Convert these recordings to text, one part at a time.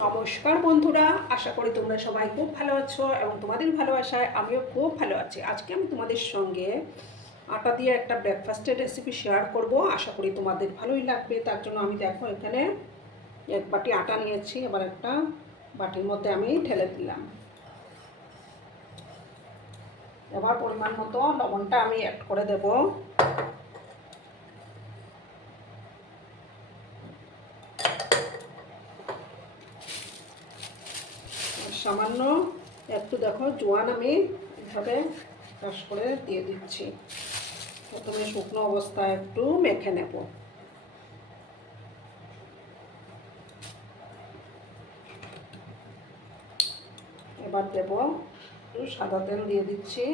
নমস্কার বন্ধুরা, আশা করি তোমরা সবাই খুব ভালো আছো এবং তোমাদের ভালোবাসায় আমিও খুব ভালো আছি। আজকে আমি তোমাদের সঙ্গে আটা দিয়ে একটা ব্রেকফাস্টের রেসিপি শেয়ার করব। আশা করি তোমাদের ভালোই লাগবে। তার জন্য আমি দেখো এখানে এক বাটি আটা নিয়েছি, এবার একটা বাটির মধ্যে আমি ঢেলে দিলাম। এবার পরিমাণ মতো লবণটা আমি অ্যাড করে দেবো। সামান্য একটু দেখো, জোয়ান আমি এভাবে চাষ করে দিয়ে দিচ্ছি। প্রথমে শুকনো অবস্থায় একটু মেখে নেব। এবার দেব একটু সাদা তেল দিয়ে দিচ্ছি।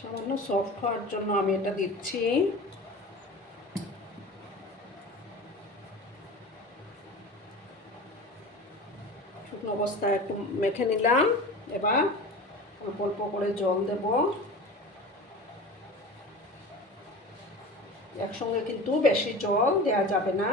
সামান্য সফট হওয়ার জন্য আমি এটা দিচ্ছি। শুকনো অবস্থায় একটু মেখে নিলাম। এবার অল্প অল্প করে জল দেব। একসঙ্গে কিন্তু বেশি জল দেয়া যাবে না।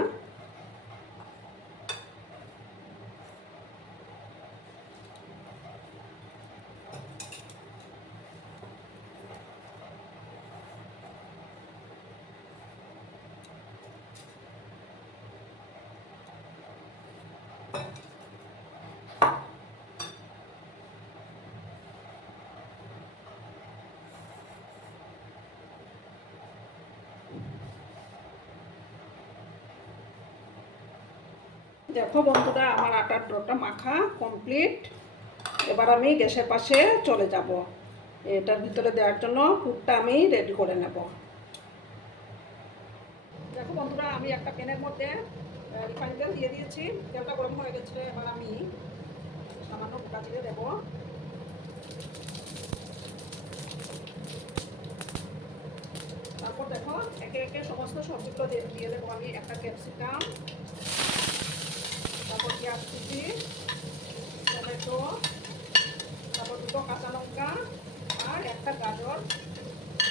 দেখো বন্ধুরা, আমার আটার ডোটা মাখা কমপ্লিট এবার আমি গ্যাসের পাশে চলে যাব। এটার ভিতরে দেওয়ার জন্য পুরটা আমি রেডি করে নেব। দেখো বন্ধুরা, আমি একটা প্যানের মধ্যে রিফাইন তেল দিয়ে দিয়েছি। তেলটা গরম হয়ে গেছে, এবার আমি সামান্য গোটা জিরে দেবো। তারপর দেখো, একে একে সমস্ত সবজিগুলো দিয়ে দেবো আমি একটা ক্যাপসিকাম তারপর পেঁয়াজ কুচি টমেটো তারপর দুটো কাঁচা লঙ্কা আর একটা গাজর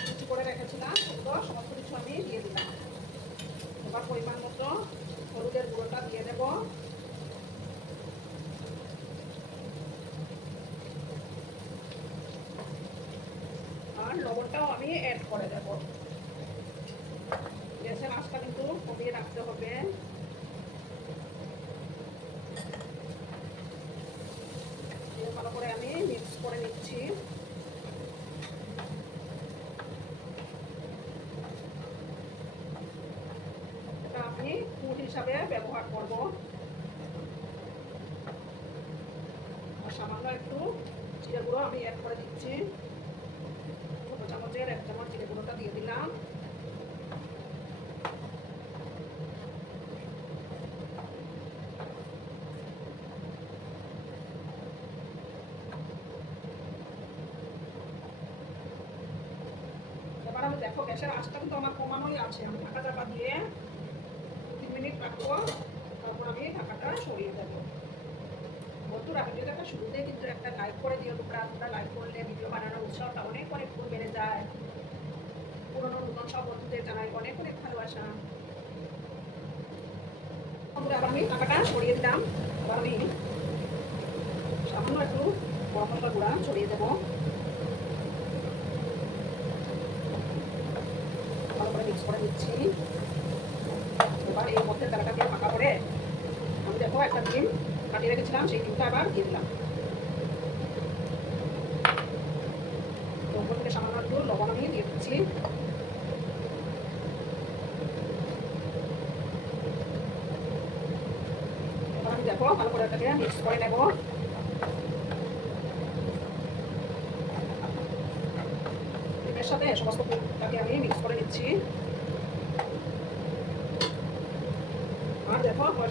কুচি করে রেখেছিলাম সেগুলো সমস্ত কিছু আমি দিয়ে দিলাম এবার পরিমাণ মতো হলুদের গুঁড়োটা দিয়ে দেব আর লবণটাও আমি অ্যাড করে দেব। গ্যাসের আঁচটা কিন্তু কমিয়ে রাখতে হবে। ভালো করে আমি মিক্স করে নিচ্ছি। এটা আমি ফুড হিসাবে ব্যবহার করব। সামান্য একটু জিরে গুঁড়ো আমি অ্যাড করে দিচ্ছি ছোটো চামচের এক চামচ জিরে গুঁড়োটা দিয়ে দিলাম এবার আমি দেখো গ্যাসের আঁচটা কিন্তু আমার কমানোই আছে। আমি ঢাকা চাপা দিয়ে তিন মিনিট রাখব, তারপর আমি ঢাকাটা সরিয়ে দেবো। বন্ধুরা ভিডিওটা শুরুতেই কিন্তু একটা লাইক করে দিও তোমরা। তোমরা লাইক করলে ভিডিও বানানোর উৎসাহটা অনেক অনেক গুণ বেড়ে যায়। পুরোনো নতুন সব বন্ধুদের জানাই অনেক অনেক ভালোবাসা। আবার আমি ঢাকাটা সরিয়ে দিলাম। আবার আমি সামান্য একটু গরম মশলা গুঁড়া ছড়িয়ে দেবো ভালো করে দিচ্ছি। এবার এই মধ্যে তেলাটা দিয়ে ফাঁকা করে আমি দেখো একটা ডিম কাটিয়ে রেখেছিলাম, সেই ডিমটা আবার দিয়ে দিলাম। তো উপর থেকে সামান্য একটু লবণ আমি দিয়ে দিচ্ছি। আমি দেখো ভালো করে এটাকে মিক্স করে নেব। ডিমের সাথে সমস্ত ফুলটাকে আমি মিক্স করে নিচ্ছি।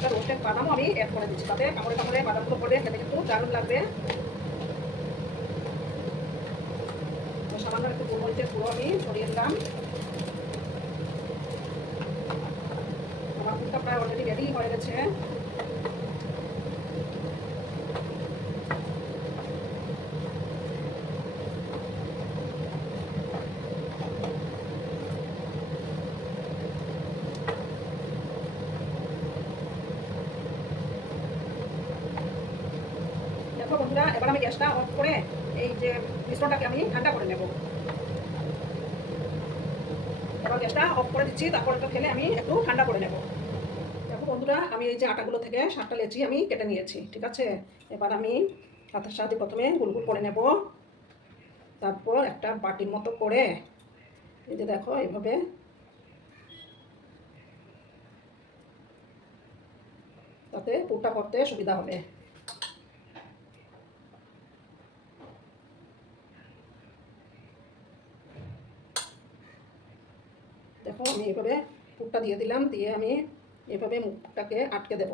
দেখো রোস্টেড বাদামও আমি অ্যাড করে দিচ্ছি তাতে। কামড়ে কামড়ে বাদামগুলো পড়ে খেতে কিন্তু দারুণ লাগবে। সামান্য একটু গোলমরিচের পুরো আমি ছড়িয়ে দিলাম। আমার ফুলটা প্রায় অলরেডি রেডি হয়ে গেছে দেখো বন্ধুরা এবার আমি গ্যাসটা অফ করে এই যে মিশ্রণটাকে আমি ঠান্ডা করে নেব। এবার গ্যাসটা অফ করে দিচ্ছি, তারপর এটা ফেলে আমি একটু ঠান্ডা করে নেব। দেখো বন্ধুরা, আমি এই যে আটাগুলো থেকে সাতটা লেচি আমি কেটে নিয়েছি, ঠিক আছে? এবার আমি হাতের সাথে প্রথমে গুলগুল করে নেব। তারপর একটা বাটির মতো করে, এই যে দেখো, এইভাবে। তাতে পুরটা করতে সুবিধা হবে। দেখো আমি এভাবে পুরটা দিয়ে দিলাম, দিয়ে আমি এভাবে মুখটাকে আটকে দেব।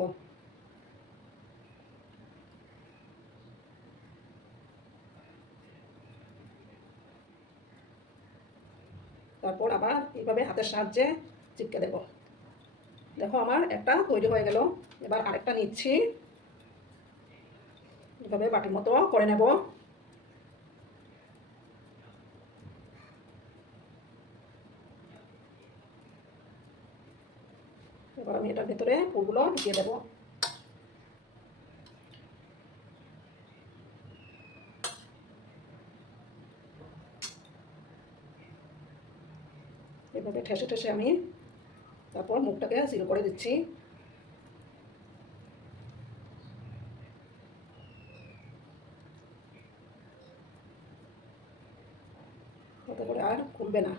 তারপর আবার এইভাবে হাতের সাহায্যে চিপকে দেব। দেখো আমার একটা তৈরি হয়ে গেল, এবার আরেকটা নিচ্ছি। এভাবে বাটির মতো করে নেব। এবার আমি এটার ভেতরে ফুলগুলো ঢুকিয়ে দেবো। এভাবে ঠেসে ঠেসে আমি তারপর মুখটাকে সিল করে দিচ্ছি। তাতে করে আর খুলবে না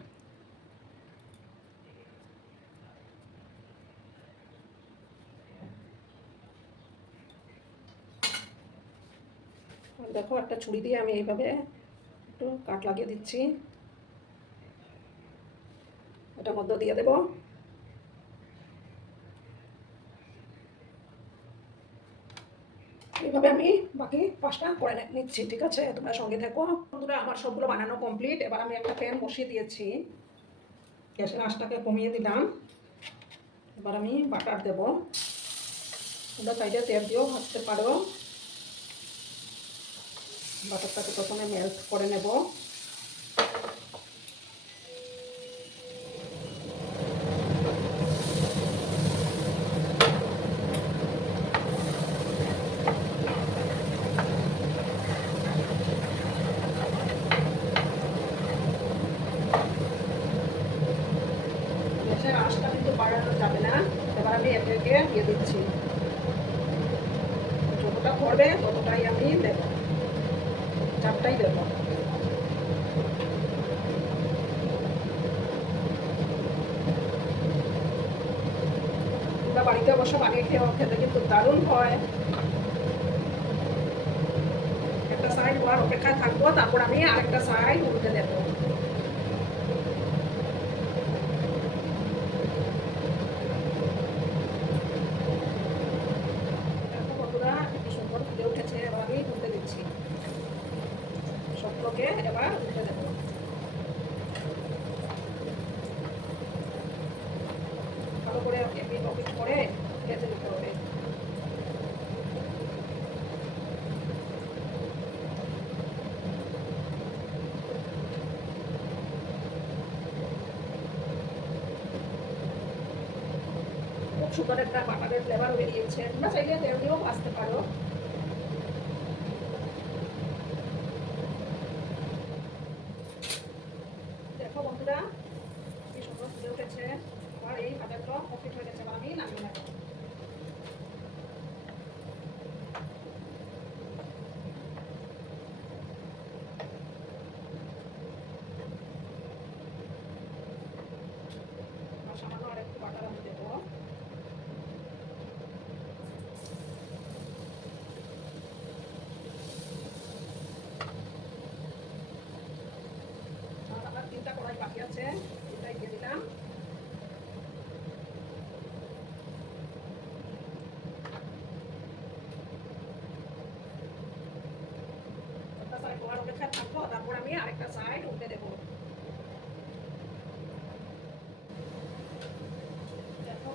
আর দেখো, একটা ছুরি দিয়ে আমি এইভাবে একটু কাট লাগিয়ে দিচ্ছি। এটার মধ্যে দিয়ে দেব। এইভাবে আমি বাকি পাঁচটা করে নিচ্ছি, ঠিক আছে? তোমরা সঙ্গে থাকো। বন্ধুরা, আমার সবগুলো বানানো কমপ্লিট এবার আমি একটা প্যান বসিয়ে দিয়েছি। গ্যাসের আঁচটাকে কমিয়ে দিলাম। এবার আমি বাটার দেব। তোমরা সাইডে তেল দিয়েও ভাজতে পারো। বাটারটাকে প্রথমে মেল্ট করে নেব। আঁচটা কিন্তু বাড়ানো যাবে না। এবার আমি একে দিয়ে দিচ্ছি। যতটা করবে ততটাই আমি দেব। চারটাই দেব তোমরা বাড়িতে অবশ্য বানিয়ে খেয়ে খেতে কিন্তু দারুণ হয়। একটা সাইড হওয়ার অপেক্ষায় থাকব, তারপর আমি আরেকটা সাইড উল্টে দেবো দেখো বন্ধুরা কি সুন্দর ফুটে উঠেছে এবার আমি উল্টে দিচ্ছি সবগুলোকে এবার উল্টে দেবো ভালো করে এমনি পকেট করে ভেজে দিতে হবে সুন্দর একটা বাটারের ফ্লেভার বেরিয়েছে। তোমরা চাইলে দিয়েও ভাজতে পারো দেখো বন্ধুরা কি সুন্দর ফুটে উঠেছে আর এই ভাজাগুলো কমপ্লিট হয়ে গেছে এবার আমি নামিয়ে নেব আর সামান্য আর একটু বাটার আমি দেবো আর আমার তিনটা কড়াই বাকি আছে তিনটাই দিয়ে দিলাম একটা সাইড হওয়ার অপেক্ষা থাকব তারপর আমি আরেকটা সাইড উল্টে দেবো দেখো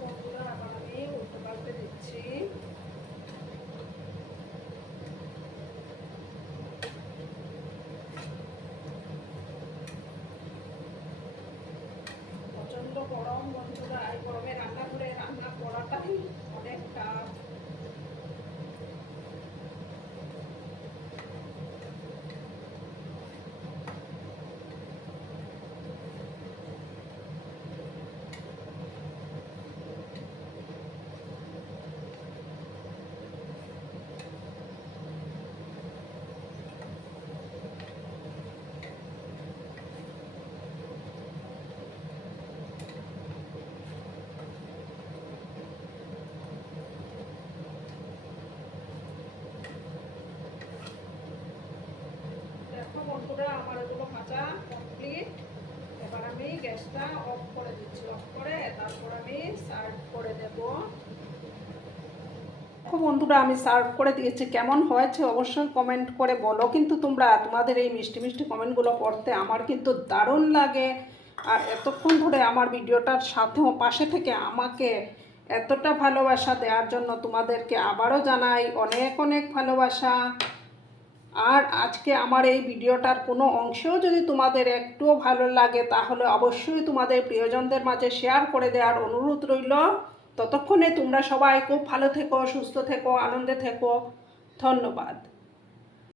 গরম বন্ধুরা গরমে রান্না করে রান্না করাটাই অনেক টাফ গ্যাসটা অফ করে দিচ্ছি, অফ করে, তারপর আমি সার্ভ করে দেব। বন্ধুরা, আমি সার্ভ করে দিয়েছি। কেমন হয়েছে অবশ্যই কমেন্ট করে বলো। কিন্তু তোমরা তোমাদের এই মিষ্টি মিষ্টি কমেন্টগুলো পড়তে আমার কিন্তু দারুণ লাগে। আর এতক্ষণ ধরে আমার ভিডিওটার সাথেও পাশে থেকে আমাকে এতটা ভালোবাসা দেওয়ার জন্য তোমাদেরকে আবারও জানাই অনেক অনেক ভালোবাসা। আর আজকে আমার এই ভিডিওটার কোনো অংশেও যদি তোমাদের একটুও ভালো লাগে, তাহলে অবশ্যই তোমাদের প্রিয়জনদের মাঝে শেয়ার করে দেওয়ার অনুরোধ রইল। ততক্ষণে তোমরা সবাই খুব ভালো থেকো, সুস্থ থেকো, আনন্দে থেকো। ধন্যবাদ।